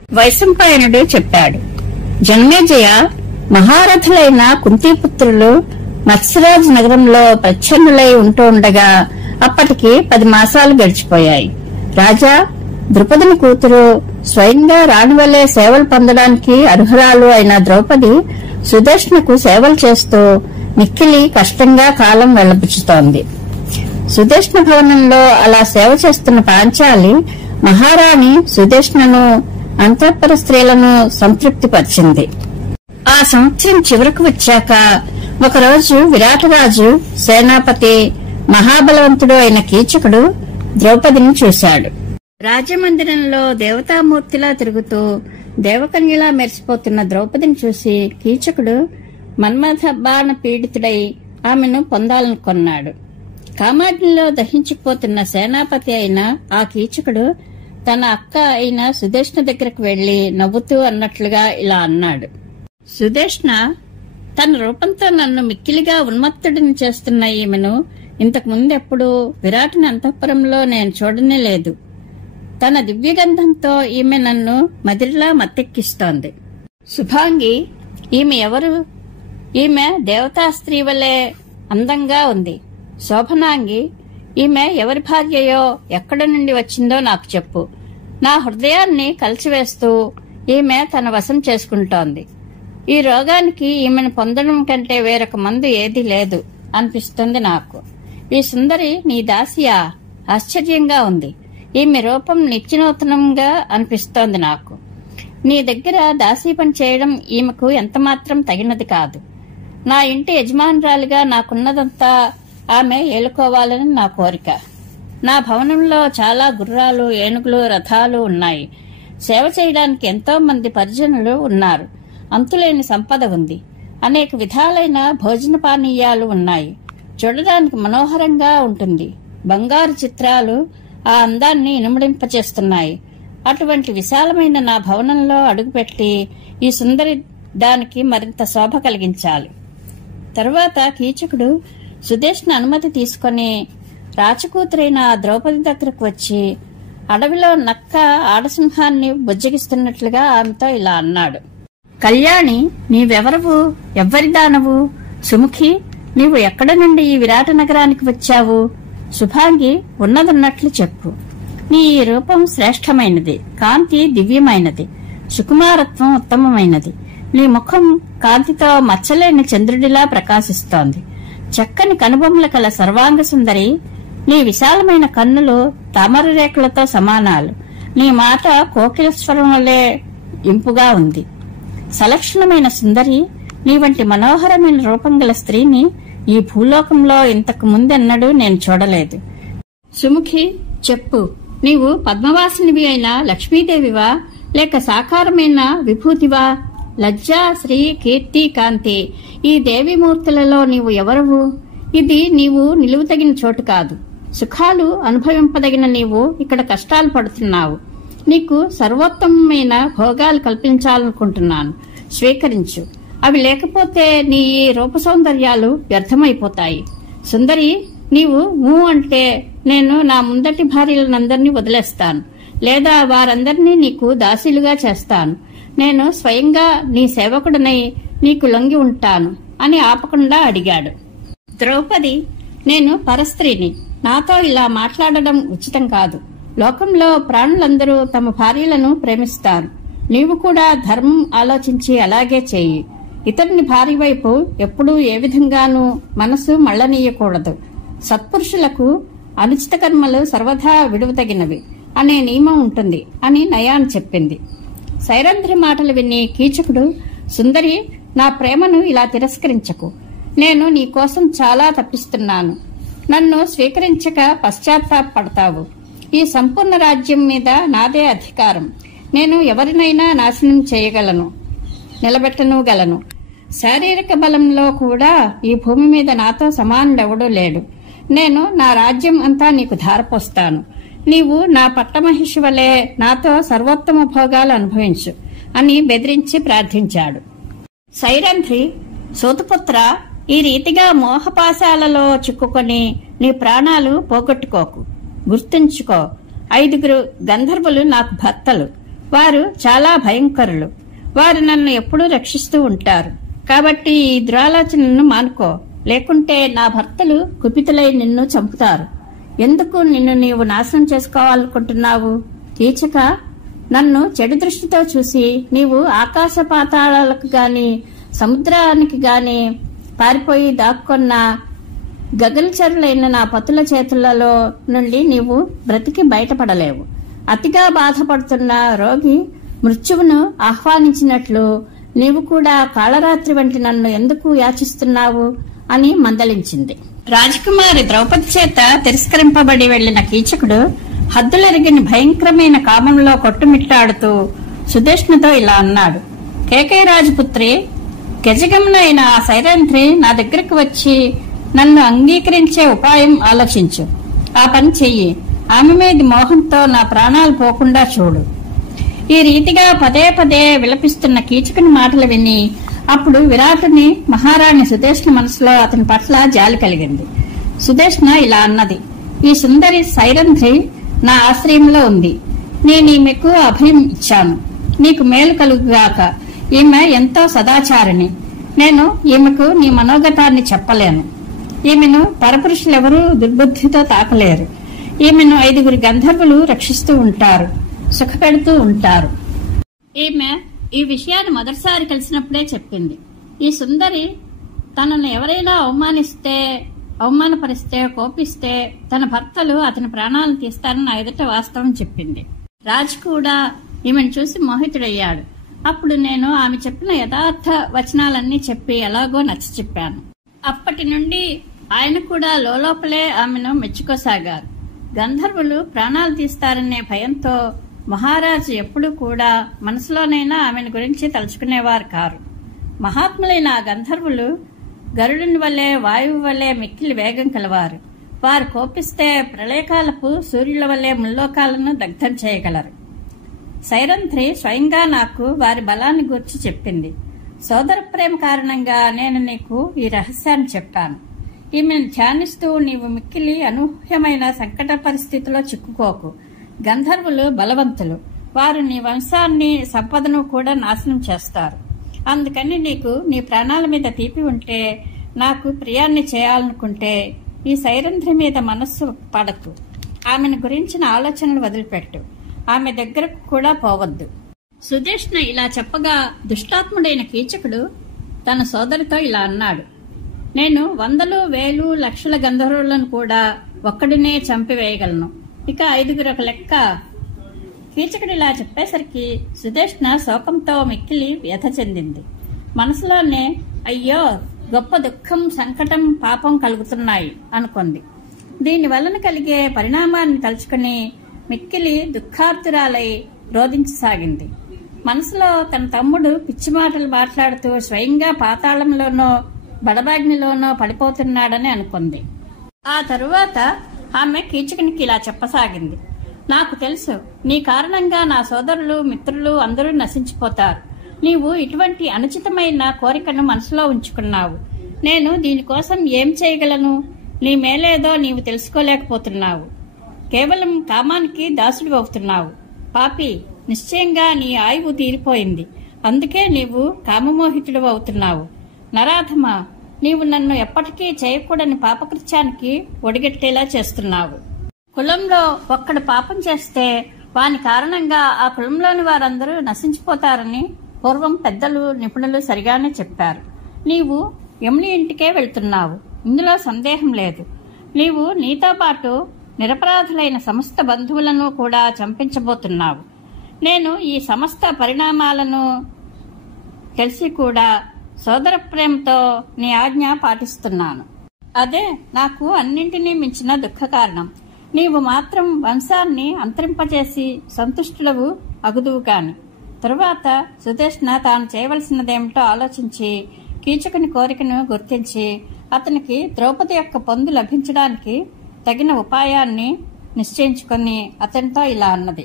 వైశంపాయనుడు చెప్పాడు. జన్మేజయ, మహారథులైన కుంతీపుత్రులు మత్స్యరాజు నగరంలో ప్రచ్ఛన్నులై ఉంటూ ఉండగా అప్పటికి 10 మాసాలు గడిచిపోయాయి. రాజా, ద్రుపదుని కూతురు స్వయంగా రాణివలే సేవలు పొందడానికి అర్హురాలు అయిన ద్రౌపది సుదేష్ణకు సేవలు చేస్తూ మిక్కిలి కష్టంగా కాలం వెళ్లబుచ్చుతోంది. సుదేష్ణ భవనంలో అలా సేవ చేస్తున్న పాంచాలి మహారాణి సుదేష్ణను అంతఃపుర స్త్రీలను సంతృప్తిపరిచింది. ఆ సంవత్సరం చివరకు వచ్చాక ఒకరోజు విరాటరాజు సేనాపతి మహాబలవంతుడు అయిన కీచకుడు ద్రౌపదిని చూశాడు. రాజమందిరంలో దేవతామూర్తిలా తిరుగుతూ దేవకన్యలా మెరిసిపోతున్న ద్రౌపదిని చూసి కీచకుడు మన్మథ బాణ పీడితుడై ఆమెను పొందాలనుకున్నాడు. కామాగ్నిలో దహించిపోతున్న సేనాపతి అయిన ఆ కీచకుడు తన అక్క అయిన సుదేష్ణ దగ్గరకు వెళ్లి నవ్వుతూ అన్నట్లుగా ఇలా అన్నాడు. సుదేష్ణ, తన రూపంతో నన్ను మిక్కిలిగా ఉన్మత్తుడిని చేస్తున్న ఈమెను ఇంతకు ముందెప్పుడు విరాటుని అంతఃపురంలో నేను చూడనే లేదు. తన దివ్యగంధంతో ఈమె నన్ను మదిరిలా మత్తెక్కిస్తోంది. శుభాంగి, ఈమె ఎవరు? ఈమె దేవతా స్త్రీ వలె అందంగా ఉంది. శోభనాంగి, ఈమె ఎవరి భార్యయో ఎక్కడి నుండి వచ్చిందో నాకు చెప్పు. నా హృదయాన్ని కలిసివేస్తూ ఈమె తన వశం చేసుకుంటోంది. ఈ రోగానికి ఈమెను పొందడం కంటే వేరొక మందు ఏదీ లేదు అనిపిస్తుంది నాకు. ఈ సుందరి నీ దాసియా? ఆశ్చర్యంగా ఉంది. ఈమె రూపం నిత్యనూతనంగా అనిపిస్తోంది నాకు. నీ దగ్గర దాసీ పని చేయడం ఈమెకు ఎంతమాత్రం తగినది కాదు. నా ఇంటి యజమానురాలిగా నాకున్నదంతా ఆమె ఏలుకోవాలని నా కోరిక. నా భవనంలో చాలా గుర్రాలు, ఏనుగులు, రథాలు ఉన్నాయి. సేవ చేయడానికి ఎంతో మంది పరిజనులు ఉన్నారు. అంతులేని సంపద ఉంది. అనేక విధాలైన భోజన పానీయాలు ఉన్నాయి. చూడడానికి మనోహరంగా ఉంటుంది. బంగారు చిత్రాలు ఆ అందాన్ని ఇనుమడింపచేస్తున్నాయి. అటువంటి విశాలమైన నా భవనంలో అడుగుపెట్టి ఈ సుందరి దానికి మరింత శోభ కలిగించాలి. తరువాత కీచకుడు సుదేష్ణ అనుమతి తీసుకుని రాచకూతురైన ద్రౌపది దగ్గరకు వచ్చి అడవిలో నక్క ఆడసింహాన్ని బుజ్జగిస్తున్నట్లుగా ఆమెతో ఇలా అన్నాడు. కళ్యాణి, నీవెవరవు? ఎవ్వరిదానవు? సుముఖి, నీవు ఎక్కడ నుండి ఈ విరాట నగరానికి వచ్చావు? శుభాంగి, ఉన్నదన్నట్లు చెప్పు. నీ ఈ రూపం శ్రేష్టమైనది, కాంతి దివ్యమైనది, సుకుమారత్వం ఉత్తమమైనది. నీ ముఖం కాంతితో మచ్చలేని చంద్రుడిలా ప్రకాశిస్తోంది. చక్కని కనుబొమ్మల కల సర్వాంగ సుందరి, నీ విశాలమైన కన్నులు తామర రేఖలతో సమానాలు. నీ మాట కోకిల స్వరం వలె ఇంపుగా ఉంది. సలక్షణమైన సుందరి, నీ వంటి మనోహరమైన రూపం గల స్త్రీని ఈ భూలోకంలో ఇంతకు ముందెన్నడూ నేను చూడలేదు. సుముఖి, చెప్పు, నీవు పద్మవాసినివి అయిన లక్ష్మీదేవివా, లేక సాకారమైన విభూతివా? లజ్జ, శ్రీ, కీర్తి, కాంతి, ఈ దేవీమూర్తులలో నీవు ఎవరువు? ఇది నీవు నిలువతగిన చోటు కాదు. సుఖాలు అనుభవింపదగిన నీవు ఇక్కడ కష్టాలు పడుతున్నావు. నీకు సర్వోత్తమమైన భోగాలు కల్పించాలనుకుంటున్నాను. స్వీకరించు. అవి లేకపోతే నీ ఈ రూప సౌందర్యాలు వ్యర్థమైపోతాయి. సుందరి, నీవు అంటే నేను నా ముందటి భార్యలందరినీ వదిలేస్తాను, లేదా వారందరినీ నీకు దాసీలుగా చేస్తాను. నేను స్వయంగా నీ సేవకుడనై నీకు లొంగి ఉంటాను అని ఆపకుండా అడిగాడు. ద్రౌపది, నేను పరస్త్రీని. నాతో ఇలా మాట్లాడడం ఉచితం కాదు. లోకంలో ప్రాణులందరూ తమ భార్యలను ప్రేమిస్తారు. నీవు కూడా ధర్మం ఆలోచించి అలాగే చెయ్యి. ఇతరుని భార్య వైపు ఎప్పుడూ ఏ విధంగానూ మనసు మళ్లనీయకూడదు. సత్పురుషులకు అనుచిత కర్మలు సర్వదా విడువతగినవి అనే నియమం ఉంటుంది అని నయాన్ చెప్పింది. సైరంధ్రి మాటలు విని కీచకుడు, సుందరి, నా ప్రేమను ఇలా తిరస్కరించకు. నేను నీ కోసం చాలా తప్పిస్తున్నాను. నన్ను స్వీకరించక పశ్చాత్తాపడతావు. ఈ సంపూర్ణ రాజ్యం మీద నాదే అధికారం. నేను ఎవరినైనా నాశనం చేయగలను, నిలబెట్టనుగలను. శారీరక బలంలో కూడా ఈ భూమి మీద నాతో సమానుడెవడూ లేడు. నేను నా రాజ్యం అంతా నీకు ధారపోస్తాను. నీవు నా పట్టమహిషి వలె నాతో సర్వోత్తమ భోగాలు అనుభవించు అని బెదిరించి ప్రార్థించాడు. సైరంధ్రి, సోతుపుత్ర, ఈ రీతిగా మోహపాశాలలో చిక్కుకొని నీ ప్రాణాలు పోగొట్టుకోకు. గుర్తుంచుకో, 5 గంధర్వులు నాకు భర్తలు. వారు చాలా భయంకరులు. వారు నన్ను ఎప్పుడూ రక్షిస్తూ ఉంటారు. కాబట్టి ఈ దురాలోచనను మానుకో, లేకుంటే నా భర్తలు కుపితులై నిన్ను చంపుతారు. ఎందుకు నిన్ను నీవు నాశనం చేసుకోవాలనుకుంటున్నావు? కీచక, నన్ను చెడు దృష్టితో చూసి నీవు ఆకాశ పాతాళాలకు గాని సముద్రానికి గాని పారిపోయి దాక్కున్న గగనచరులైన నా పతుల చేతులలో నుండి నీవు బ్రతికి బయటపడలేవు. అతిగా బాధపడుతున్న రోగి మృత్యువును ఆహ్వానించినట్లు నీవు కూడా కాళరాత్రి వంటి నన్ను ఎందుకు యాచిస్తున్నావు అని మందలించింది. రాజకుమారి ద్రౌపది చేత తిరస్కరింపబడి వెళ్లిన కీచకుడు హద్దులెరిగిన భయంకరమైన కామంలో కొట్టుమిట్టాడుతూ సుదేష్ణతో ఇలా అన్నాడు. కేకయ రాజపుత్రి, గజగమనైన ఆ సైరంధ్రి నా దగ్గరకు వచ్చి నన్ను అంగీకరించే ఉపాయం ఆలోచించు. ఆ పని చెయ్యి. ఆమె మీద మోహంతో నా ప్రాణాలు పోకుండా చూడు. ఈ రీతిగా పదే పదే విలపిస్తున్న కీచకుని మాటలు విని అప్పుడు విరాటుని మహారాణి సుదేష్ణ మనసులో అతని పట్ల జాలి కలిగింది. సుదేష్ణ ఇలా అన్నది. ఈ సుందరి సైరంధ్రి నా ఆశ్రయంలో ఉంది. నేను ఈమెకు అభయం ఇచ్చాను. నీకు మేలు కలుగుగాక. ఈమె ఎంతో సదాచారిణి. నేను ఈమెకు నీ మనోగతాన్ని చెప్పలేను. ఈమెను పరపురుషులెవరూ దుర్బుద్ధితో తాకలేరు. ఈమెను 5 గంధర్వులు రక్షిస్తూ ఉంటారు, సుఖపెడుతూ ఉంటారు. ఈమె ఈ విషయాన్ని మొదటిసారి కలిసినప్పుడే చెప్పింది. ఈ సుందరి తనను ఎవరైనా అవమానపరిస్తే, కోపిస్తే తన భర్తలు అతని ప్రాణాలను తీస్తారని నా ఎదుట వాస్తవం చెప్పింది. రాజు కూడా ఈమెను చూసి మోహితుడయ్యాడు. అప్పుడు నేను ఆమె చెప్పిన యథార్థ వచనాలన్నీ చెప్పి ఎలాగో నచ్చ చెప్పాను. అప్పటి నుండి ఆయన కూడా లోపలే ఆమెను మెచ్చుకోసాగారు. గంధర్వులు ప్రాణాలు తీస్తారనే భయంతో మహారాజు ఎప్పుడూ కూడా మనసులోనైనా ఆమెను గురించి తలుచుకునేవారు కారు. మహాత్ములైన ఆ గంధర్వులు గరుడుని వలె, వాయువు వలె మిక్కిలి వేగం కలవారు. వారు కోపిస్తే ప్రళయకాలపు సూర్యుల వలె ముల్లోకాలను దగ్ధం చేయగలరు. సైరంధ్రి స్వయంగా నాకు వారి బలాన్ని గూర్చి చెప్పింది. సోదర ప్రేమ కారణంగా నేను నీకు ఈ రహస్యాన్ని చెప్పాను. ఈమెను ధ్యానిస్తూ నీవు మిక్కిలి అనూహ్యమైన సంకట పరిస్థితిలో చిక్కుకోకు. గంధర్వులు బలవంతులు. వారు నీ వంశాన్ని, సంపదను కూడా నాశనం చేస్తారు. అందుకని నీకు నీ ప్రాణాల మీద తీపి ఉంటే, నాకు ప్రియాన్ని చేయాలనుకుంటే ఈ సైరంధ్రి మీద మనస్సు పడకు. ఆమెను గురించిన ఆలోచనలు వదిలిపెట్టు. ఆమె దగ్గరకు కూడా పోవద్దు. సుదేష్ణ ఇలా చెప్పగా దుష్టాత్ముడైన కీచకుడు తన సోదరితో ఇలా అన్నాడు. నేను 100, 1000, లక్షల గంధర్వులను కూడా ఒక్కడినే చంపివేయగలను. ఇక 5 ఒక లెక్క. కీచకుడు ఇలా చెప్పేసరికి సుదేష్ణ శోకంతో మిక్కిలి వ్యథ చెందింది. మనసులోనే అయ్యో, గొప్ప దుఃఖం, సంకటం, పాపం కలుగుతున్నాయి అనుకుంది. దీని వలన కలిగే పరిణామాన్ని తలుచుకుని మిక్కిలి దుఃఖార్తురాలై రోధించసాగింది. మనసులో తన తమ్ముడు పిచ్చి మాటలు మాట్లాడుతూ స్వయంగా పాతాళంలోనో బడబాగ్నిలోనో పడిపోతున్నాడని అనుకుంది. ఆ తరువాత ఆమె కీచకునికి ఇలా చెప్పసాగింది. నాకు తెలుసు, నీ కారణంగా నా సోదరులు, మిత్రులు అందరూ నశించిపోతారు. నీవు ఇటువంటి అనుచితమైన కోరికను మనసులో ఉంచుకున్నావు. నేను దీనికోసం ఏం చేయగలను? నీ మేలేదో నీవు తెలుసుకోలేకపోతున్నావు. కేవలం కామానికి దాసుడు అవుతున్నావు. పాపి, నిశ్చయంగా నీ ఆయువు తీరిపోయింది. అందుకే నీవు కామమోహితుడు అవుతున్నావు. నరాధమా, నీవు నన్ను ఎప్పటికీ చేయకూడని పాపకృత్యానికి ఒడిగట్టేలా చేస్తున్నావు. కులంలో ఒక్కడు పాపం చేస్తే వాని కారణంగా ఆ కులంలోని వారందరూ నశించిపోతారని పూర్వం పెద్దలు, నిపుణులు సరిగానే చెప్పారు. నీవు యముని ఇంటికే వెళ్తున్నావు. ఇందులో సందేహం లేదు. నీవు నీతో పాటు నిరపరాధులైన సమస్త బంధువులను కూడా చంపించబోతున్నావు. నేను ఈ సమస్త పరిణామాలను తెలిసి కూడా సోదర ప్రేమతో నీ ఆజ్ఞ పాటిస్తున్నాను. అదే నాకు అన్నింటినీ మించిన దుఃఖ కారణం. నీవు మాత్రం వంశాన్ని అంతరింపజేసి సంతుష్టులవు అగుదువు కాని. తరువాత సుదేష్ణ తాను చేయవలసినదేమిటో ఆలోచించి కీచకుని కోరికను గుర్తించి అతనికి ద్రౌపది యొక్క పొందు లభించడానికి తగిన ఉపాయాన్ని నిశ్చయించుకుని అతనితో ఇలా అన్నది.